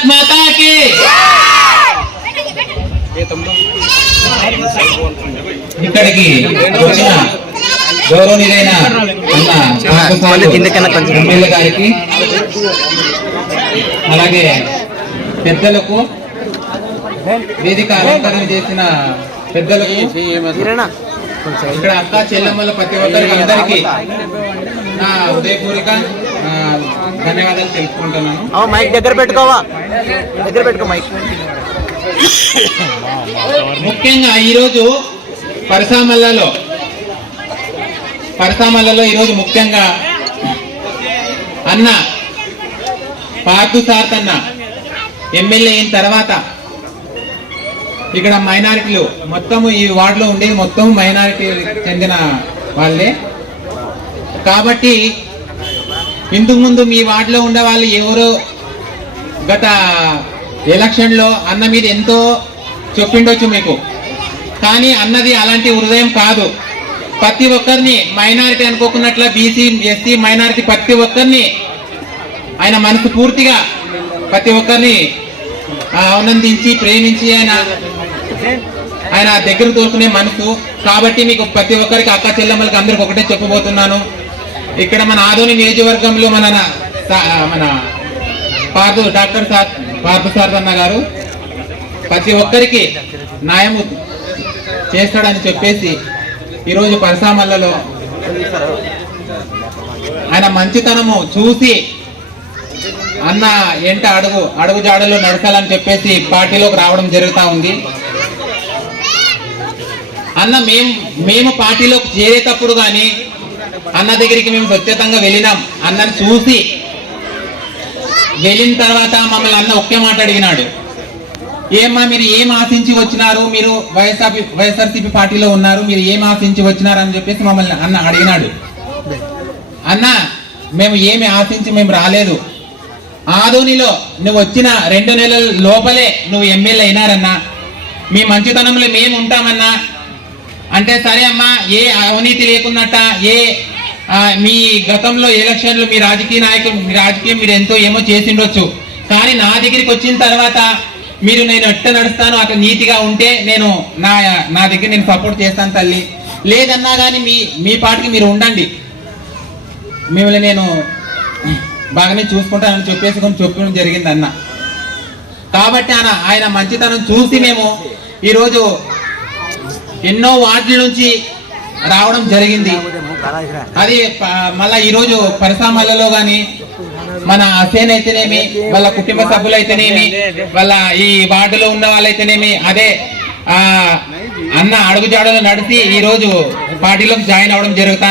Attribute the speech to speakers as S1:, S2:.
S1: భారత్ మాతాకి ఇక్కడికి వచ్చిన గౌరవనీయులైన. ఎమ్మెల్యే గారికి అలాగే పెద్దలకు వేదిక అలంకరణ చేసిన పెద్దలకు ఇక్కడ అక్క చెల్లెమ్మల ప్రతి ఒక్కరికి అందరికి నా ఉదయపూర్వక ఆ, ధన్యవాదాలు తెలుపుకుంటున్నాను.
S2: అవ మైక్ దగ్గర పెట్టుకోవా? దగ్గర పెట్టుకో మైక్.
S1: ముఖ్యంగా ఈరోజు పరిశ్రమలలో పరిశ్రమలలో ఈరోజు ముఖ్యంగా అన్న పార్థు సార్త్ అన్న ఎమ్మెల్యే అయిన తర్వాత ఇక్కడ మైనారిటీలు మొత్తం ఈ వార్డులో ఉండేది మొత్తం మైనారిటీ చెందిన వాళ్ళే. కాబట్టి ఇంతకుముందు మీ వార్డులో ఉండే వాళ్ళు ఎవరో? గత ఎలక్షన్లో అన్న మీద ఎంతో చెప్పిండొచ్చు మీకు. కానీ అన్నది అలాంటి హృదయం కాదు. ప్రతి ఒక్కరిని మైనారిటీ అనుకోకున్నట్ల బీసీ ఎస్సీ మైనారిటీ ప్రతి ఒక్కరిని ఆయన మనసు పూర్తిగా ప్రతి ఒక్కరిని ఆనందించి ప్రేమించి ఆయన ఆయన దగ్గర తోసుకునే మనసు. కాబట్టి మీకు ప్రతి ఒక్కరికి అక్క చెల్లెమ్మలకి అందరికి ఒకటే చెప్పబోతున్నాను. ఇక్కడ మన ఆదోని నియోజకవర్గంలో మన మన Parthu doctor sir Parthu sir అన్న గారు ప్రతి ఒక్కరికి న్యాయం చేస్తాడని చెప్పేసి ఈరోజు పరిశ్రమలలో ఆయన మంచితనము చూసి అన్న ఎంట అడుగు అడుగు జాడలో నడచాలని చెప్పేసి పార్టీలోకి రావడం జరుగుతా ఉంది. అన్న మేము మేము పార్టీలోకి చేరేటప్పుడు కానీ అన్న దగ్గరికి మేము స్వచ్ఛతంగా వెళ్ళినాం. అన్నని చూసి వెళ్ళిన తర్వాత మమ్మల్ని అన్న ఒకే మాట అడిగినాడు. ఏమ్మా మీరు ఏం ఆశించి వచ్చినారు? మీరు వైఎస్ఆర్ వైఎస్ఆర్సీపీ పార్టీలో ఉన్నారు. మీరు ఏం ఆశించి వచ్చినారు అని చెప్పేసి మమ్మల్ని అన్న అడిగినాడు. అన్న మేము ఏమి ఆశించి మేము రాలేదు. ఆదోనిలో నువ్వు వచ్చిన రెండు నెలల లోపలే నువ్వు ఎమ్మెల్యే అయినారన్నా. మీ మంచితనంలో మేము ఉంటామన్నా అంటే సరే అమ్మా ఏ అవినీతి లేకున్నట్ట ఏ మీ గతంలో ఎలక్షన్లు మీ రాజకీయ నాయకులు మీ రాజకీయం మీరు ఎంతో ఏమో చేసిండొచ్చు. కానీ నా దగ్గరికి వచ్చిన తర్వాత మీరు నేను ఎట్ట నడుస్తాను అక్కడ నీతిగా ఉంటే నేను నా నా దగ్గర నేను సపోర్ట్ చేస్తాను తల్లి. లేదన్నా కానీ మీ మీ పాటికి మీరు ఉండండి. మిమ్మల్ని నేను బాగానే చూసుకుంటానని చెప్పేసి కొంచెం చెప్పడం జరిగింది అన్న కాబట్టి ఆయన ఆయన మంచితనం చూసి మేము ఈరోజు ఎన్నో వార్డుల నుంచి రావడం జరిగింది. అది మళ్ళా ఈరోజు పరిశ్రమలలో కానీ మన అసేన్ అయితేనేమి వాళ్ళ కుటుంబ సభ్యులు అయితేనేమి వాళ్ళ ఈ వార్డులో ఉన్న వాళ్ళైతేనేమి అదే ఆ అన్న అడుగుజాడలు నడిచి ఈ రోజు పార్టీలోకి జాయిన్ అవ్వడం జరుగుతుంది